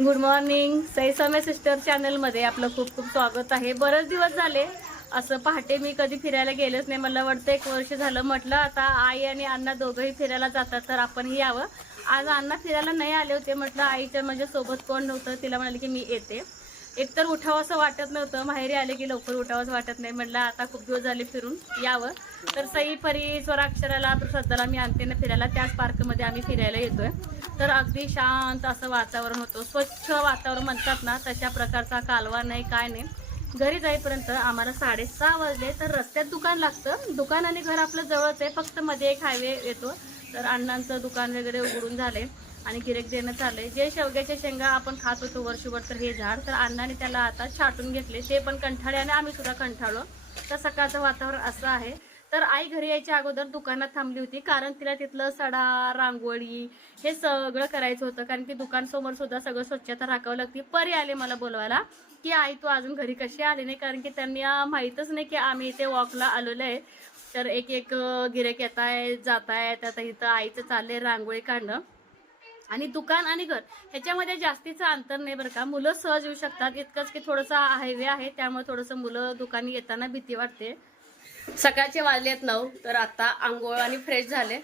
Good morning Sai sister चॅनलमध्ये आपलं खूप खूप स्वागत आहे. बरेच दिवस झाले. असं पहाटे मी कधी फिरायला गेलंच नाही. मला वाटतं एक वर्ष झालं म्हटलं. आता आई आणि अण्णा दोघंही फिरायला जातात तर आपणही यावं. आज अण्णा फिरायला नाही आले होते म्हटलं. आईच्या म्हणजे सोबत कोण नव्हतं? तिला म्हणाले की मी येते. एकतर उठावं असं वाटत नव्हतं. माहेरी आले की लवकर उठावंसं वाटत नाही. म्हटलं आता खूप दिवस झाले फिरून यावं. तर सई परी स्वराक्षराला श्रद्धाला मी आणते ना फिरायला. त्याच पार्कमध्ये आम्ही फिरायला येतोय. तर अगदी शांत असं वातावरण होतं. स्वच्छ वातावरण म्हणतात ना तशा प्रकारचा कालवा नाही काय नाही. घरी जाईपर्यंत आम्हाला साडेसहा वाजले. तर रस्त्यात दुकान लागतं. दुकान आणि घर आपलं जवळच आहे. फक्त मध्ये एक हायवे येतो. तर अण्णांचं दुकान वगैरे उघडून झाले आणि गिरेक देणं चाललंय. जे शेवग्याच्या शेंगा आपण खात होतो वर्षभर तर हे झाड तर अण्णाने त्याला आता छाटून घेतले. ते पण कंठाळे आणि आम्ही सुद्धा कंठाळलो. तर सकाळचं वातावरण असं आहे. तर आई घरी यायच्या अगोदर दुकानात थांबली होती कारण तिला तिथलं सडा रांगोळी हे सगळं करायचं होतं. कारण की दुकान समोर सुद्धा सगळं स्वच्छता राखावं लागते. परी आले मला बोलवायला की आई तू अजून घरी कशी आली नाही? कारण की त्यांनी माहीतच नाही की आम्ही इथे वॉकला आलेलो आहे. तर एक एक गिरेक येत आहे जात आहेत आता इथं आईचं चाललंय रांगोळी काढणं. आणि दुकान आणि घर ह्याच्यामध्ये जास्तीचं अंतर नाही बरं का. मुलं सहज येऊ शकतात. इतकंच की थोडंसं हायवे आहे त्यामुळे थोडंसं मुलं दुकानी येताना भीती वाटते. सकाळचे वाजलेत नऊ तर आता आंघोळ आणि फ्रेश झाले.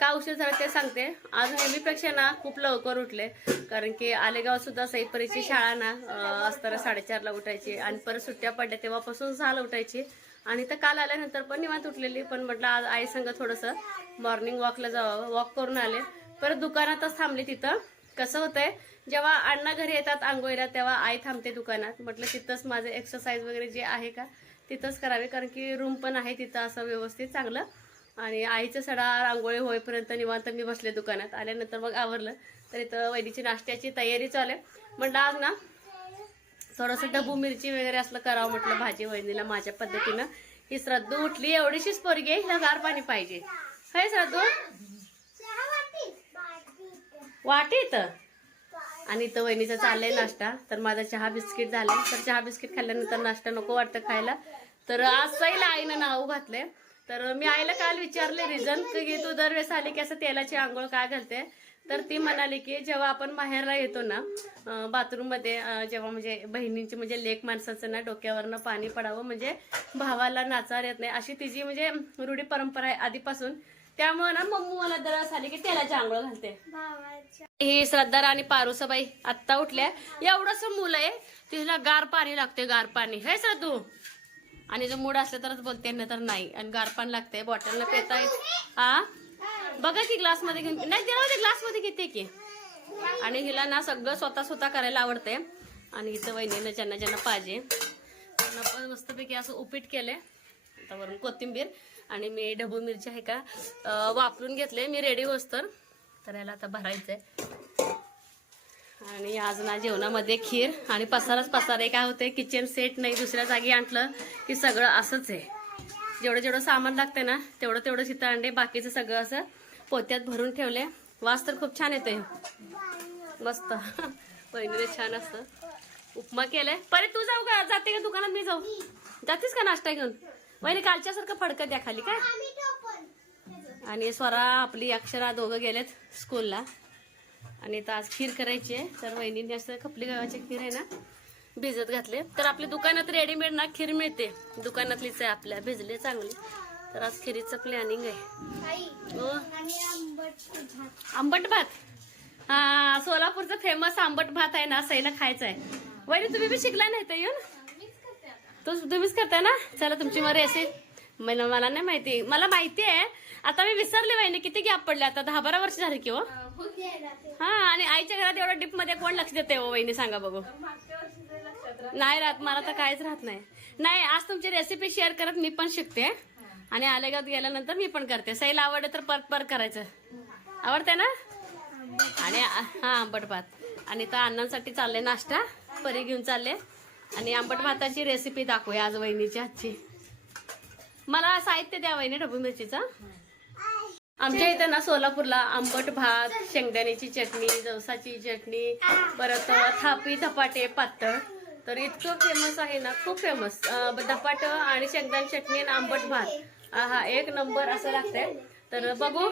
का उशीर झाला ते सांगते. आज नेहमीपेक्षा ना खूप लवकर उठले. कारण की आलेगाव सुद्धा सईपरीची शाळा ना असताना साडेचारला उठायची आणि परत सुट्ट्या पडल्या तेव्हापासून सहाला उठायची. आणि तर काल आल्यानंतर पण निवांत उठलेली पण म्हटलं आज आई संग थोडंसं मॉर्निंग वॉकला जावं. वॉक करून आले. परत दुकानातच थांबले तिथं. कसं होतंय जेव्हा अण्णा घरी येतात आंघोळीला तेव्हा आई थांबते दुकानात. म्हटलं तिथंच माझं एक्सरसाइज वगैरे जे आहे का तिथंच करावे. कारण की रूम पण आहे तिथं असं व्यवस्थित चांगलं. आणि आईचं सडा रांगोळी होईपर्यंत निवांत मी बसले दुकानात. आल्यानंतर मग आवरलं. तर इथं वैदीची नाश्त्याची तयारी चालू आहे. म्हटलं आज ना थोडंसं डबू मिरची वगैरे असलं करावं म्हटलं भाजी वहिनीला माझ्या पद्धतीनं. ही श्रद्धू उठली एवढीशीच पोरगी आहे, हिला गार पाणी पाहिजे. काय श्रद्धू? वाटेत आणि इथं वहिनीचा चाललंय नाश्ता. तर माझा चहा बिस्किट झाले. तर चहा बिस्किट खाल्ल्यानंतर नाश्ता नको वाटतं खायला. तर आज सईला आईनं नाव घातले तर मी आईला काल विचारले रिझन की तू दरवेळेस आली की असं तेलाची आंघोळ काय घालते? तर ती म्हणाली की जेव्हा आपण माहेरला येतो ना बाथरूममध्ये जेव्हा म्हणजे बहिणींची म्हणजे लेक माणसाचं ना डोक्यावरनं पाणी पडावं म्हणजे भावाला नाचार येत नाही. अशी तिची म्हणजे रूढी परंपरा आहे आधीपासून. त्यामुळे ना मम्मू मला दरवेळेस आली की तेलाची आंघोळ घालते. ही श्रद्धा आणि पारुसाबाई आत्ता उठल्या. एवढंच मुलं आहे तिला गार पाणी लागते गार पाणी. हे श्रद्धू. आणि जर मूड असलं तरच बोलते ना तर नाही. आणि गार पाणी लागते बॉटलला पेता येत. हा बघा की ग्लासमध्ये घेऊन. नाही ते ग्लासमध्ये घेते की. आणि हिला ना सगळं स्वतः स्वतः करायला आवडते आणि इथं वहिनीनं ज्यांना ज्यांना पाहिजे त्यांना पण मस्तपैकी असं उपीट केलंय. आता वरून कोथिंबीर. आणि मी ढबू मिरची आहे का वापरून घेतले मी रेडी होस तर. याला आता भरायचंय. आणि आज ना जेवणामध्ये खीर आणि पसारच पसारे काय होते किचन सेट नाही. दुसऱ्या जागी आणलं की सगळं असंच आहे. जेवढं जेवढं सामान लागते ना तेवढं तेवढं शिता अंडे बाकीचं सगळं असं पोत्यात भरून ठेवले वास तर खूप छान येते मस्त. बहिणीने छान असतं उपमा केलाय. परे तू जाऊ का? जाते का दुकानात? मी जाऊ. जातेस का नाश्ता घेऊन? वहिनी कालच्यासारखं फडकं द्या खाली काय? आणि स्वरा आपली अक्षरा दोघं गेलेत स्कूलला आणि इथं आज खीर करायची आहे. तर वहिनीने असं खपली गव्हाची खीर आहे ना भिजत घातले तर आपल्या दुकानात रेडीमेड ना खीर मिळते. दुकानातलीच आहे आपल्या भिजले चांगली. तर आज खिरीचं प्लॅनिंग आहे. हो. आंबट भात. हा सोलापूरचं फेमस आंबट भात आहे ना सईला खायचं आहे. वहिनी तुम्ही बी शिकला नाही तर येऊन? तो तुम्हीच करताय ना? चला तुमची मग रेसिपी मला मला नाही माहिती. मला माहिती आहे. आता मी विसरले वहिनी किती गॅप पडले आता? दहा बारा वर्ष झाली की हो. हा आणि आईच्या घरात एवढं डीपमध्ये कोण लक्ष देते हो वहिनी सांगा बघू. नाही राहत मला तर काहीच राहत नाही. नाही आज तुमची रेसिपी शेअर करत मी पण शिकते. आणि आलेगात गेल्यानंतर मी पण करते. सैल आवडे तर परत परत करायचं. आवडते ना? आणि हा आंबट भात आणि तर अण्णांसाठी चालले नाश्ता. परी घेऊन चालले. आणि आंबट भाताची रेसिपी दाखवूया आज वहिनीची आजची. मला साहित्य द्या वहिनी ढबू मिरचीचा. आमच्या इथं ना सोलापूरला आंबट भात शेंगदाण्याची चटणी जवसाची चटणी परत थापी धपाटे पातळ. तर इतकं फेमस आहे ना खूप फेमस धपाट आणि शेंगदाण चटणी आणि आंबट भात. हा एक नंबर असं लागतंय. तर बघू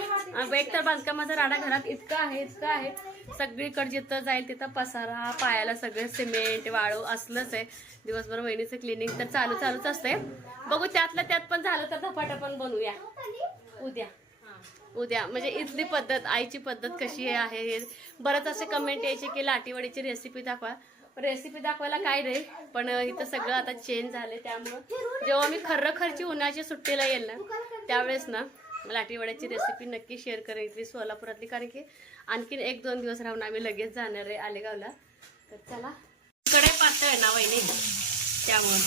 एक तर बांधकामाचा राडा घरात इतका आहे इतका आहे. सगळीकडे जिथं जाईल तिथं पसारा पायाला सगळं सिमेंट वाळू असलंच आहे. दिवसभर वहिनीचं क्लिनिंग तर चालू चालूच असते बघू त्यातलं त्यात पण झालं तर धपाटा पण बनवूया. उद्या. उद्या. म्हणजे इथली पद्धत आईची पद्धत कशी आहे हे. बरंच असे कमेंट यायचे की लाटीवडीची रेसिपी दाखवा. रेसिपी दाखवायला काय नाही पण इथं सगळं आता चेंज झालं त्यामुळं. जेव्हा मी खरंखरची उन्हाच्या सुट्टीला येईल ना त्यावेळेस ना लाटीवड्याची रेसिपी नक्की शेअर करेन इथली सोलापुरातली. कारण की आणखीन एक दोन दिवस राहून आम्ही लगेच जाणार आहे आलेगावला. तर चला. कडे पातळ आहे ना वहिनी. त्यामुळं.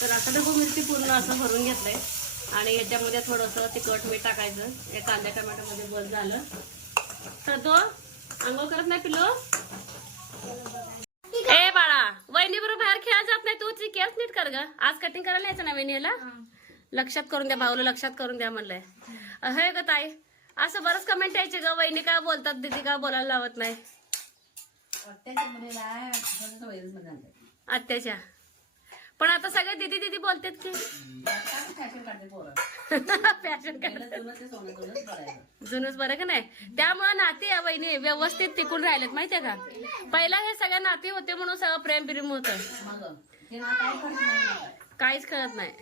तर आता ढबू मिरची पूर्ण असं भरून घेतलंय. आणि याच्यामध्ये थोडंसं तिखट मीठ टाकायचं. हे कांद्या टमाट्यामध्ये बस झालं. तर तो आंघोळ करत नाही पिलो ए बाळा वहिनी बरोबर बाहेर खेळायला जात नाही तू. केस नीट कर ग. आज कटिंग करायला यायचं ना वहिनीला? लक्षात करून द्या भाऊला लक्षात करून द्या म्हणलंय. हे ग ताई? असं बरंच कमेंट यायचे ग वहिनी काय बोलतात दीदी का बोलायला लावत नाही. आत्याच्या पण आता सगळे दीदी दीदी बोलतात की. काय फॅशन जुनंच बरं का नाही? त्यामुळे नाती या वहिनी व्यवस्थित टिकून राहिलेत माहितीये का? पहिला हे सगळे नाती होते म्हणून सगळं प्रेम प्रेम होतं. काय. काहीच कळत नाही.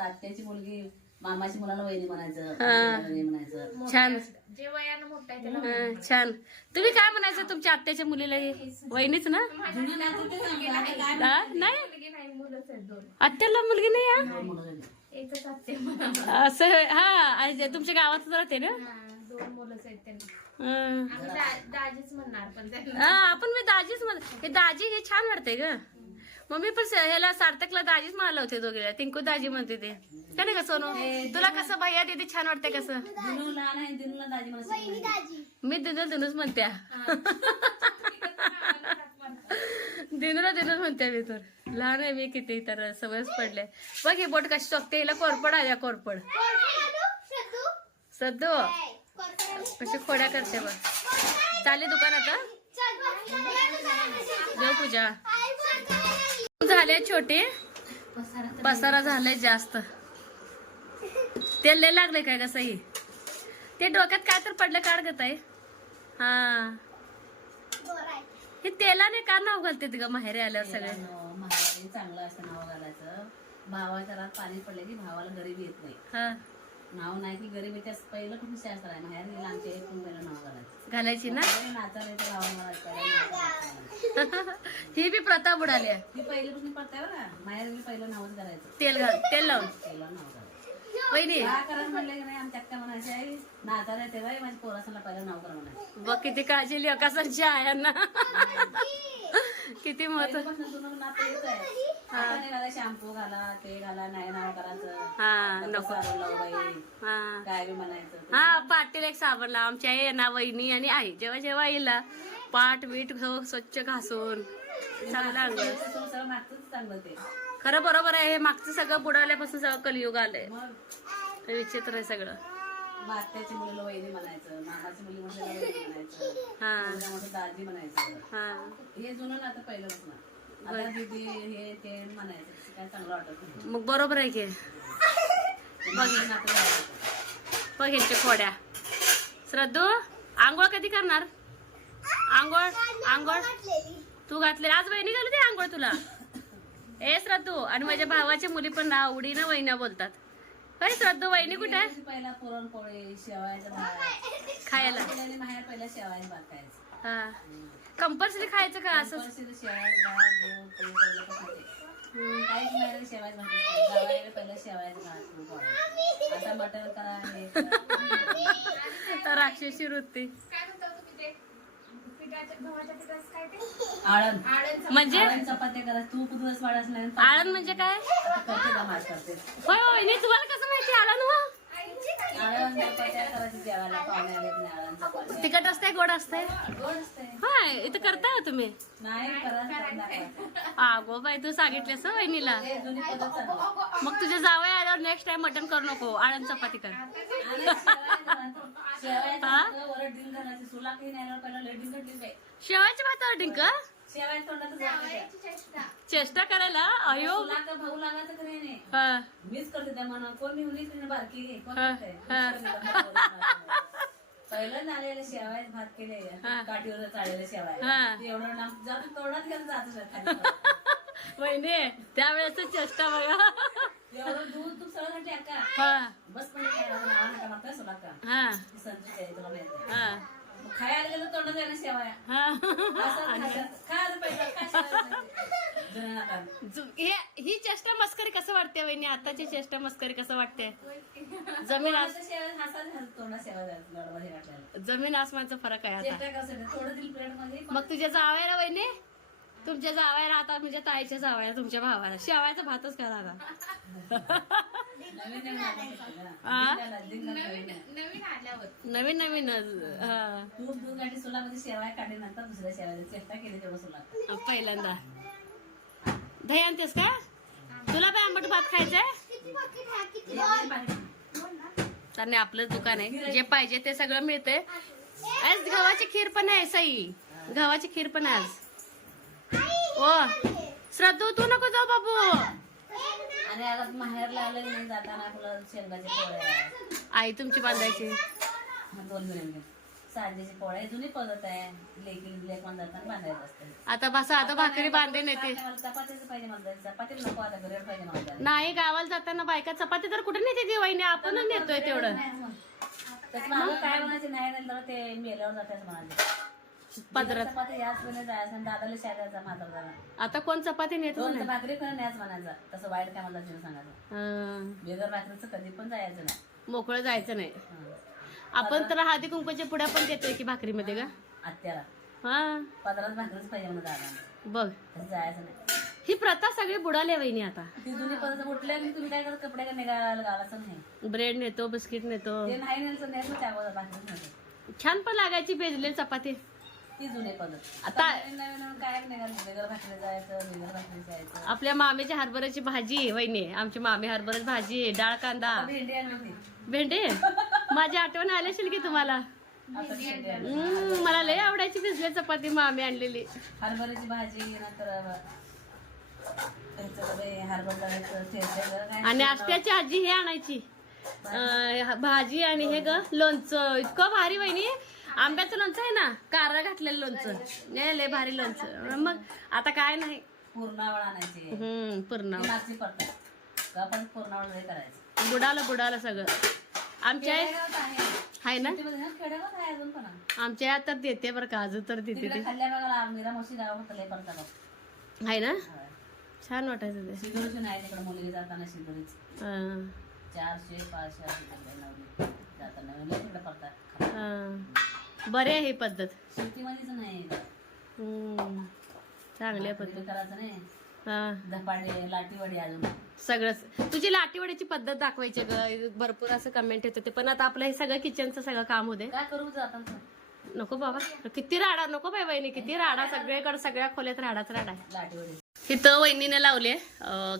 आत्याची मुलगी मामाची मुलाला वैरी म्हणायचं छान. जे वयानं मोठं आहे त्याला हं, छान. तुम्ही काय म्हणायचं तुमच्या आत्याच्या मुलीला? वहिनीच ना? जुनं नाही तर ते सांगतो. आता काय हा? नाही? मुलगी नाही मुलंच आहेत दोन. आत्याला मुलगी नाही हा? दोन मुलं झाली. एकच असते मला असं हा आणि तुमच्या गावातच राहते ना? हा, दोन मुलंच आहेत त्यांना. हं. आम्ही दा- दाजीच म्हणणार पण त्यांना. हा आपण मी दाजीच म्हण हे दाजी हे छान वाटते ग. मम्मी पण स- ह्याला सार्थकला दाजीच म्हणाले होते दोघीला. तिंकू दाजी म्हणते ते. का नाही का सोनू? तुला कसं भैया दिदी छान वाटते कसं? दिनूला मी दिनू दिनूच म्हणत्या दिनूला दिनूच म्हणते मी तर. लहान आहे मी किती तर सवयच पडले. बघ ही बोट कशी चोखते हिला कोरपड आल्या कोरपड. सद्दू. कशी खोड्या करते बघ. चालले दुकानात हं? देव पूजा. झाले छोटे? पसारा झालाय जास्त. तेल लय लागले काय कसंही ते डोक्यात काय तर पडलं काढ गत आहे हा. हे तेलाने का नाव घालते ग माहेरी आल्यावर सगळे? चांगलं असं नाव घालायचं. भावाच्या रात पाणी पडले की भावाला गरीब येत नाही. हा. नाव नाही की गरीब येते पहिलं कुठे शास्त्र आहे? माहेर गेलं आमच्या एक पहिलं नाव घालायचं. घालायची ना. ही बी प्रथा बुडाली आहे. ती पहिलीपासून पडते बरं माहेर गेली पहिलं नावच घालायचं. तेल घाल तेल लावून. पहिलं नाव घालायचं. वहिनी. बघ किती काळजी लिओकासांची आहे ना किती महत्त्व शॅम्पू घाला ते घाला नाही नाव करायचं. हा नको. हा. काय म्हणायचं. हा पाटील एक साबण लाव. आमच्या आई आहे ना वहिनी आणि आई. जेव्हा जेव्हा येईल पाट वीट घ- स्वच्छ घासून. चांगलं चांगलं ते. खरं बरोबर आहे हे मागचं सगळं बुडाल्यापासून सगळं कलियुग आलंय. हे विचित्र आहे सगळं. मात्याची मुलीला वहिनी म्हणायचं मामाची मुली म्हटलं वहिनी म्हणायचं मुलगा म्हटलं दाजी म्हणायचं. हा. जुनं नातं पहिल्यापासून आता दीदी हे ते म्हणायचं तसं काय चांगलं वाटत नाही. मग बरोबर आहे की? बघ. यांच्या खोड्या. श्रद्धू आंघोळ कधी करणार? आंघोळ आंघोळ. तू घातले आज वहिनी घालू दे आंघोळ तुला. ए श्रद्धू आणि माझ्या भावाच्या मुली पण ना आवडीनं वहिना बोलतात. होय श्रद्धू वहिनी कुठे आहे? पहिला पुरणपोळी शेवायचं भात. खायला. पहिल्याने माहेर पहिला शेवायचं भात खायचं. हा. कंपल्सरी खायचं का असं शेवायचं भात दूध ते पहिल्यापासून ते. काहीच नाही शेवायचं भात खायचं. जावयाला पहिला शेवायचं भात दूध वाढायचं. आता मटण करा हे. करा. राक्षसी वृत्ती काय म्हणता तुम्ही ते पिठाच्या गव्हाच्या पिठाचं काय ते आळण. आळण म्हणजे? आळण चपात्या करा. तूप दिवस वाढायचं नाही. आळण म्हणजे काय? करते का मास करते. होय वहिनी तुम्हाला कसं माहिती? आळण हो तिखट असते गोड असते होय इथं करताय तुम्ही. अगो बाई तू सांगितलेस वहिनीला. मग तुझे जावई आल्यावर नेक्स्ट टाइम मटन करू नको आळण चपाती कर. शेवायच्या भातावर डिंक शेवाय जात त्या. चेष्टा. चेष्टा करायला? अयो तुला का भाऊ लागायचं का नाही नाही? हा. मीच करते त्या म्हणून कोण मी बारकी घे कोण हा, करते? हा. मीच करते त्या म्हणून. पहिलं आलेले शेवाय भात केले हा. काठीवर चाळलेले शेवाय हा. एवढं लांब जातो तोंडात गेलं जात खाली वहिनी त्यावेळेस चेष्टा बघा. एवढं दूध तू अक्का. हा. बस पण काय? नाव नका मागताय सोला का हा. संतोष आहे तुला माहिती हा. मग खायला गेलं तोंडात यायला शेवाय हा. असं खायचं. खा आता पहिलं, खा शेवाय म्हणजे. जुन्या नका. जु- हे ही चेष्टा मस्करी कसं वाटते वहिनी? आताची चेष्टा मस्करी कसं वाटते? जमीन आस. जमीन आसमानचा फरक आहे आता. मग तुझ्या जावयाला वहिनी? तुमच्या जावयाला आता म्हणजे ताईच्या जावयाला तुमच्या भावाला. शेवायचा भातच करा आता नवीन नवीन हा. दूध दूध सोलामध्ये शेवाय दुसऱ्या शेवाय चेष्टा केली तेवढं सोला पहिल्यांदा. दही आणतेस का? तुला पण आंबट भात खायचंय? त्यांनी आपलं दुकान आहे. जे पाहिजे ते सगळं मिळते आज गव्हाची खीर पण आहे सई. गव्हाची खीर पण आज. ओ श्रद्धू तू नको जाऊ बाबू. आई तुमची बांधायची. सांजेची पोळ्या जुनी पद्धत आहे. लेकी जाताना बांधायचं असते. आता बसा आता भाकरी बांधे नेते मला चपातीच पाहिजे मला चपाती नको आता पाहिजे मला नाही गावाला जाताना बायका चपाती तर कुठे नेते ती वहिनी? आपणच नेतोय तेवढं. काय म्हणायचं नाही नाही तर ते मेल्यावर जाते म्हणाले पदरात. चपाती याच वेळेला जायचं आणि दादाला शाळेचा म्हातारा आता कोण चपाती नेतो दोन नाही भाकरी म्हणायचं. तसं वाईट काय मला तिने सांगायचं. बेगर भाकरीचं कधी पण जायचं नाही. मोकळं जायचं नाही. हं. आपण तर हळदी कुंकूच्या पुड्या पण देतोय की भाकरीमध्ये का आत्याला. हा. पदरात भाकरीच पाहिजे म्हणून दादा बघ. तसं जायचं नाही. ही प्रथा सगळी बुडाली आहे वहिनी आता. ती जुनी पद्धत उठल्या की तुम्ही काय करत कपडे का निघायला घालायचं नाही. ब्रेड नेतो बिस्किट नेतो. ते नाही नेलं नाही छान पण लागायची भेजलेली चपाती. ती जुनी पद्धत आता- आता नवीन नवीन काय निघालं बेगर भाकरी जायचं बेगर भाकरी जायचं. आपल्या मामेच्या हरभऱ्याची भाजी वहिनी. आमची मामी हरभऱ्याची भाजी डाळ कांदा. भेंडी आणली भेंडे? माझी आठवण आली असेल की तुम्हाला? आता भेंडी आणली. हम्म, मला लय आवडायची भिजली चपाती मामी आणलेली. हरभऱ्याची भाजी नंतर ह्याचं ते हरभरा डाळीचं ठेचा काय आणि आष्ट्याची आजी हे आणायची. अं, भाजी आणि हे ग लोणचं. इतकं भारी वहिनी. आंब्याचं लोणचं आहे ना? कार घातलेलं लोणचं. लय लय भारी लोणचं. मग आता काय नाही. पूर्णावळ आणायची. हम्म पडतात पूर्णावळ लय करायचं. बुडालं बुडालं सगळं. आमच्या खेडेगावात आहे. आहे ना? खेडेगावात आहे अजून पण. आमच्या तर देते बरं का अजून तर देते तिकडे खाल्ल्या बघा मीरा मोशी गावात लय पडतात ते आहे ना? छान वाटायचं ते. शिदोरीची नाही तिकडे मुली जाताना शिदोरीच. हं, चारशे पाचशे अशी तिकडे नवरी जाताना लय तिकडे पडतात हं. बरी आहे ही पद्धत. शेतीमध्येच नाही. हम्म. चांगली आहे पद्धत. भाकरी करायचं नाही. हा. धपाटे लाटीवडी अजून. सगळंच. तुझी लाटीवडीची पद्धत दाखवायची ग. भरपूर असं कमेंट येत होते पण आता आपलं हे सगळं किचनचं सगळं काम होते काय करू नको बाबा. किती राडा नको बाई वहिनी. किती राडा. सगळीकडे सगळ्या खोल्यात राडाच राडा आहे. लाटीवडी. इथं वहिनीने लावले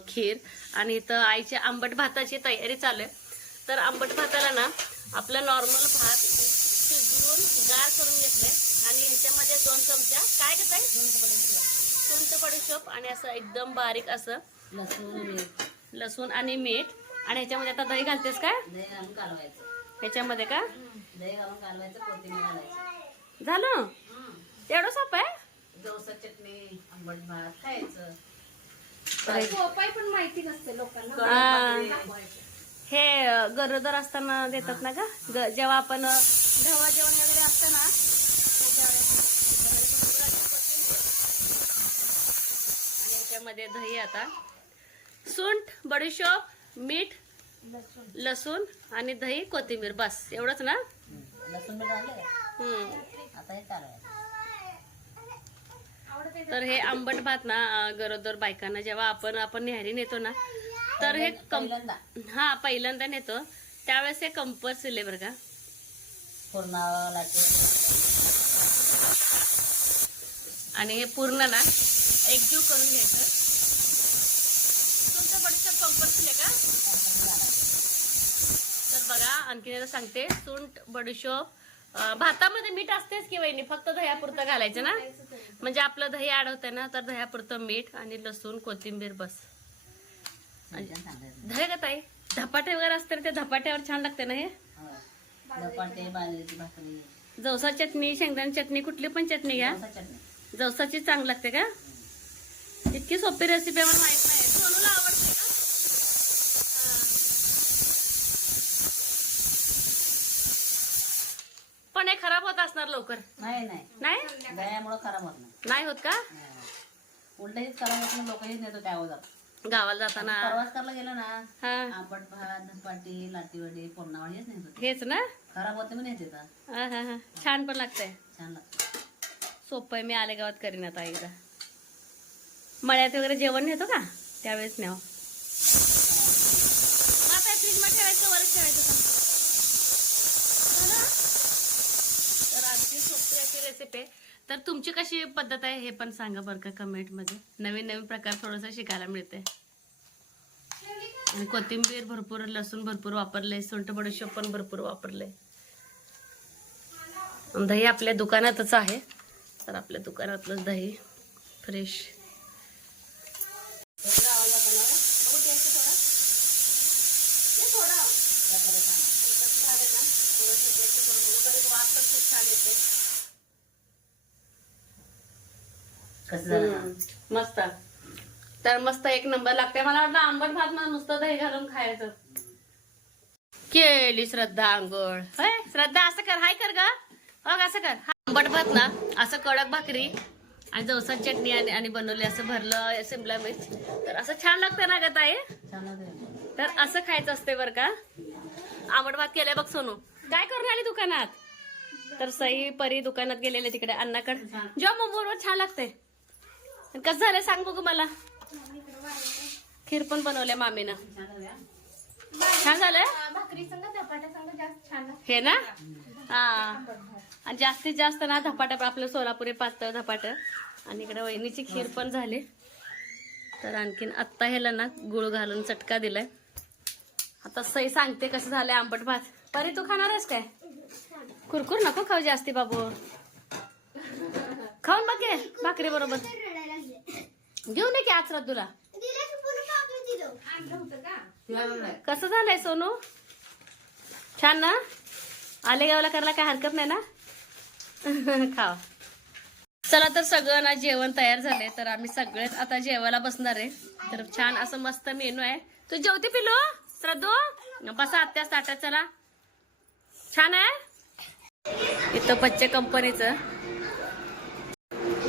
खीर. आणि इथं आईच्या आंबट भाताची तयारी चालू आहे. तर आंबट भाताला ना आपलं नॉर्मल भात गार करून घेतले. आणि ह्याच्यामध्ये दोन चमचा काय घेत आहे? बडीशोप आणि असं एकदम बारीक असं लसूण लसूण आणि मीठ. आणि ह्याच्यामध्ये आता दही घालतेस काय? दही घालून कालवायचं. ह्याच्यामध्ये का? दही घालून कालवायचं कोथिंबीर घालायची. झालं? एवढं सोप आहे? डोसा चटणी आंबट भात खायचं. पण माहिती नसते लोकांना. हे गरोदर असताना देतात ना का ग- जेव्हा आपण ढवा जेवण वगैरे असतं ना आणि याच्यामध्ये दही आता. सुंठ बडीशोप मीठ लसूण आणि दही कोथिंबीर. बस एवढंच ना? तर हे आंबट भात ना गरोदर बायकांना जेव्हा आपण आपण न्याहारी नेतो ना तर हे कं पहिल्यांदा. हा पहिल्यांदा नेतो. त्यावेळेस हे कंपल्सरी बरं का. पूर्ण आणि हे पूर्ण ना एकजीव करून घ्यायचं. तुमचं बडीशेप कंपल्सरी का? तर बघा आणखीन एकदा सांगते. सुंठ बडीशोप भातामध्ये मीठ असतेच की वहिनी? फक्त दह्यापुरतं घालायचं ना? म्हणजे आपलं दही ऍड होतंय ना तर दह्यापुरतं मीठ आणि लसूण कोथिंबीर बस. का ताई? धपाटे वगैरे असते ना, ते धपाट्यावर छान लागते ना हे? होय. धपाटे बाजरीची भाकरी. जवसा चटणी शेंगदाणे चटणी कुठली पण चटणी घ्या. जवसाची चांगली लागते का? इतकी सोपी रेसिपी मला माहीत नाही. सोनूला आवडते का? हा. पण हे खराब होत असणार लवकर. नाही नाही. नाही? दह्यामुळं खराब होत नाही. होत का? उलट हेच खराब होत नाही लोक हेच नेतो त्या अगोदर गावाला जाताना. प्रवास करायला गेलो ना हा. आंबट भात धपाटी लाटीवडी पोरणावडी हेच नेतो हेच ना? खराब होते येतात. हा, हा, हा. छान पण लागतंय. छान लागतं सोपं आहे मी आले गावात करीन आता एकदा. मळ्यात वगैरे जेवण नेतो का? त्यावेळेस न्याव आता मध्ये ठेवायचं वरच ठेवायचं का? ना? तर अगदी सोपी अशी रेसिपी आहे तर तुमची कशी पद्धत आहे हे पण सांगा बरं का कमेंटमध्ये. नवीन नवीन प्रकार थोडंसं शिकायला मिळते आणि कोथिंबीर भरपूर लसूण भरपूर वापरले सुंठ बडीशोप पण भरपूर वापरले दही आपल्या दुकानातच आहे तर आपल्या दुकानातलंच दही फ्रेश. कसं झालं मस्त. तर मस्त एक नंबर लागते मला वाटलं आंबट भात मला नुसतं दही घालून खायचं. केली श्रद्धा आंघोळ. होय श्रद्धा असं कर. हाय कर ग. असं कर. हा आंबट भात ना असं कडक भाकरी आणि जवसा चटणी आणि आणि बनवली असं भरलं शिमला मिर्च. तर असं छान लागतं ना ग ताई? छान होते तर असं खायचं असते बरं का? आंबट भात केलाय बघ सोनू. काय करून आली दुकानात? तर सई परी दुकानात गेलेले तिकडे अण्णाकडे जेव्हा मोमोर छान लागते कसं झालं सांग बघू मला. खीर पण बनवल्या मामीनं. छान झालं झालंय? हे ना? हा. आणि जास्तीत जास्त ना धपाटा आपलं सोलापुरी पातळ धपाटं. आणि इकडे वहिनीची खीर पण झाली. तर आणखीन आत्ता ह्याला ना गुळ घालून चटका दिलाय. आता सई सांगते कसं झालंय आंबट भात. परी तू खाणार आहेस काय? कुरकुर नको खाऊ जास्ती बाबू. खाऊन बघ भाकरी बरोबर. घेऊन ये की आचरात तुला कसं झालंय सोनू? छान ना? आले गावाला करायला काय हरकत नाही ना? खावा. चला तर सगळं ना जेवण तयार झाले तर आम्ही सगळेच आता जेवायला बसणार आहे. तर छान असं मस्त मेनू आहे. तू जेवते पिलो श्रद्धू? बसा आत्या ताटात चला. छान आहे? इथं पच्चे कंपनीचं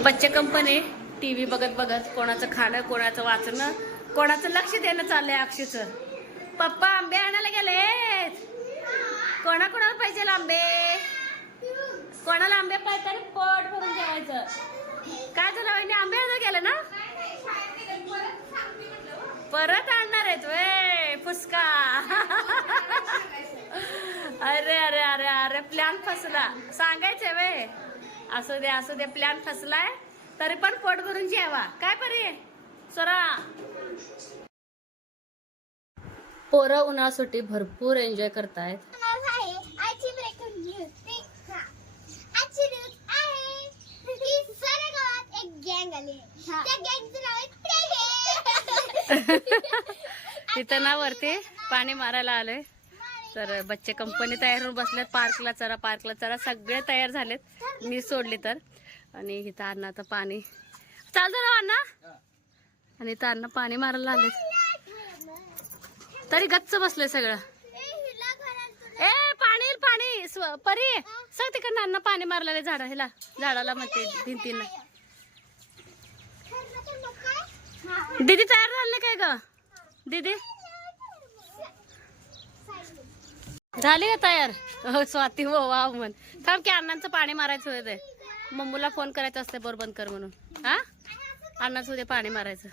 पच्चे कंपनी टी व्ही बघत बघत कोणाचं खाणं कोणाचं वाचणं कोणाचं लक्ष देणं चाललंय अक्षीचं पप्पा आंबे आणायला गेले कोणा कोणाला पाहिजे आंबे? कोणाला आंबे पाहिजे पोट भरून जेवायचं. काय झालं वहिनी आंबे आणायला गेले ना? परत आणणार आहेत वे फुसका. अरे अरे अरे अरे प्लॅन फसला. सांगायचे वे. असू दे असू दे प्लॅन फसलाय. तरी पण पोट भरून जेवा. काय परी? सोरा. पोरं उन्हाळा सुट्टी भरपूर एन्जॉय करतायत. तिथं ना वरती पाणी मारायला आलोय. तर बच्चे कंपनी तयार होऊन बसल्यात पार्कला चरा पार्कला चरा सगळे तयार झालेत. मी सोडली तर. आणि इथं अण्णाचं पाणी. चाल जरा अण्णा? आणि इथं अण्णा पाणी मारायला आलेत तरी गच्च बसलंय सगळं. ए पाणी पाणी. परी सांग तिकडनं अण्णा पाणी मारलेलं झाड ह्याला झाडाला म्हणते भिंतीला दीदी तयार झाले काय ग? दीदी? झाली का तयार? हो स्वाती हो वाव म्हण. थांब की अण्णांचं पाणी मारायचं होते. मम्मूला फोन करायचं असते बरोबर बंद कर म्हणून. हा? अण्णाचं उद्या पाणी मारायचं.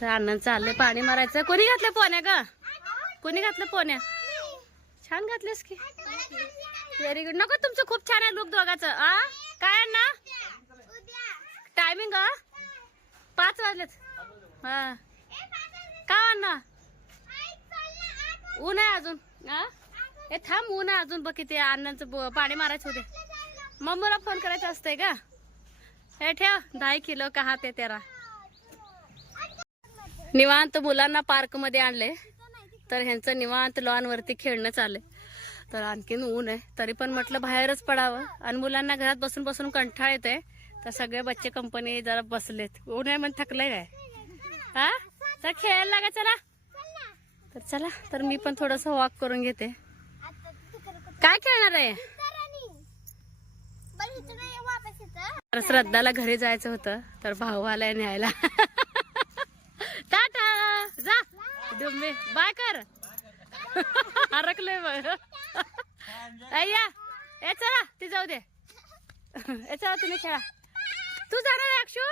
तर अण्णा चाललंय पाणी मारायचं. कोणी घातलं पोण्या ग? कोणी घातलं पोण्या? छान घातलेस की. व्हेरी गुड नको तुमचं खूप छान आहे लुक दोघाचं. आ? काय अण्णा? टायमिंग पाच वाजलेत. हा. का हो अण्णा? ऊन आहे अजून. हा ए थांब ऊन अजून. बघ किती अण्णांचं पाणी मारायचं होते. मम्मीला फोन करायचं असतंय का हे ठेव दहा किलो का हात तेरा. निवांत मुलांना पार्कमध्ये आणले. तर ह्यांचं निवांत लॉन वरती खेळणं चाललंय. तर आणखीन ऊन आहे. तरी पण म्हटलं बाहेरच पडावं. आणि मुलांना घरात बसून बसून कंठाळ येते तर सगळे बच्चे कंपनी जरा बसलेत. ऊन आहे म्हणून थकलंय काय? हा? तर खेळायला लागा चला. तर चला. तर मी पण थोडस वॉक करून घेते. काय खेळणार आहे? श्रद्धाला घरी जायचं होतं तर भाऊ आलाय न्यायला. टाटा जा. डुम्मी बाय कर. हरकलोय बघ. अय्या ए चला ती जाऊ दे. ए चला तुम्ही खेळा. तू जाणार अक्षू?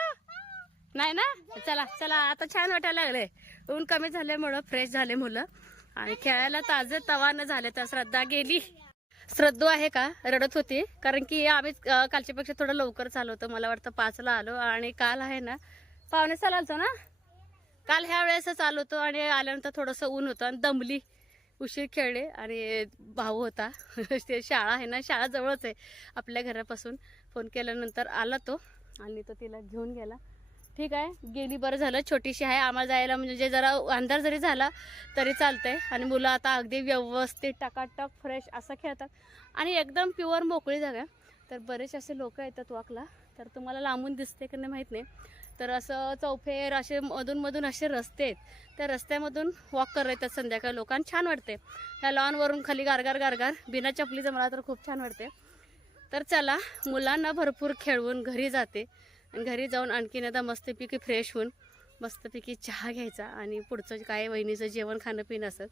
नाही ना? चला चला आता छान वाटायला लागले ऊन कमी झाल्यामुळं फ्रेश झाले मुलं. आणि खेळायला ताजे तवानं झाले तर श्रद्धा गेली. श्रद्धू आहे का? रडत होती. कारण की आम्ही कालच्यापेक्षा थोडं लवकर चालवतो मला वाटतं पाचला आलो आणि काल आहे ना पाहुणे सहाला ना? काल ह्या वेळेसच आलो होतो आणि आल्यानंतर थोडंसं ऊन होतं आणि दमली. उशीर खेळले आणि भाऊ होता. ते शाळा आहे ना शाळा जवळच आहे. आपल्या घरापासून फोन केल्यानंतर आला तो आणि तो तिला घेऊन गेला. ठीक आहे. गेली बरं झालं. छोटीशी आहे. आम्हाला जायला म्हणजे जरा अंधार जरी झाला तरी चालतंय. आणि मुलं आता अगदी व्यवस्थित टकाटक फ्रेश असं खेळतात. आणि एकदम प्युअर मोकळी जागा तर बरेच असे लोक येतात वॉकला तर तुम्हाला लांबून दिसते की नाही माहीत नाही. तर असं चौफेर असे मधून असे रस्ते आहेत. त्या रस्त्यामधून वॉक करत येतात संध्याकाळी लोकांना छान वाटते ह्या लॉनवरून खाली गारगार गारगार. बिना चपलीचं मला तर खूप छान वाटते तर चला मुलांना भरपूर खेळवून घरी जाते. आणि घरी जाऊन आणखीन एकदा मस्तपैकी फ्रेश होऊन मस्तपैकी चहा घ्यायचा आणि पुढचं काय वहिनीचं जेवण खाणं पिणं असत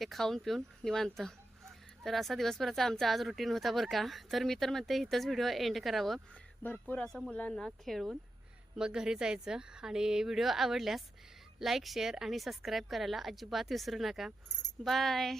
ते खाऊन पिऊन निवांत. तर असा दिवसभराचा आमचा आज रुटीन होता बरं का. तर मी तर म्हणते इथंच व्हिडिओ एंड करावं. भरपूर असं मुलांना खेळून मग घरी जायचं आणि व्हिडिओ आवडल्यास लाईक शेअर आणि सबस्क्राईब करायला अजिबात विसरू नका. बाय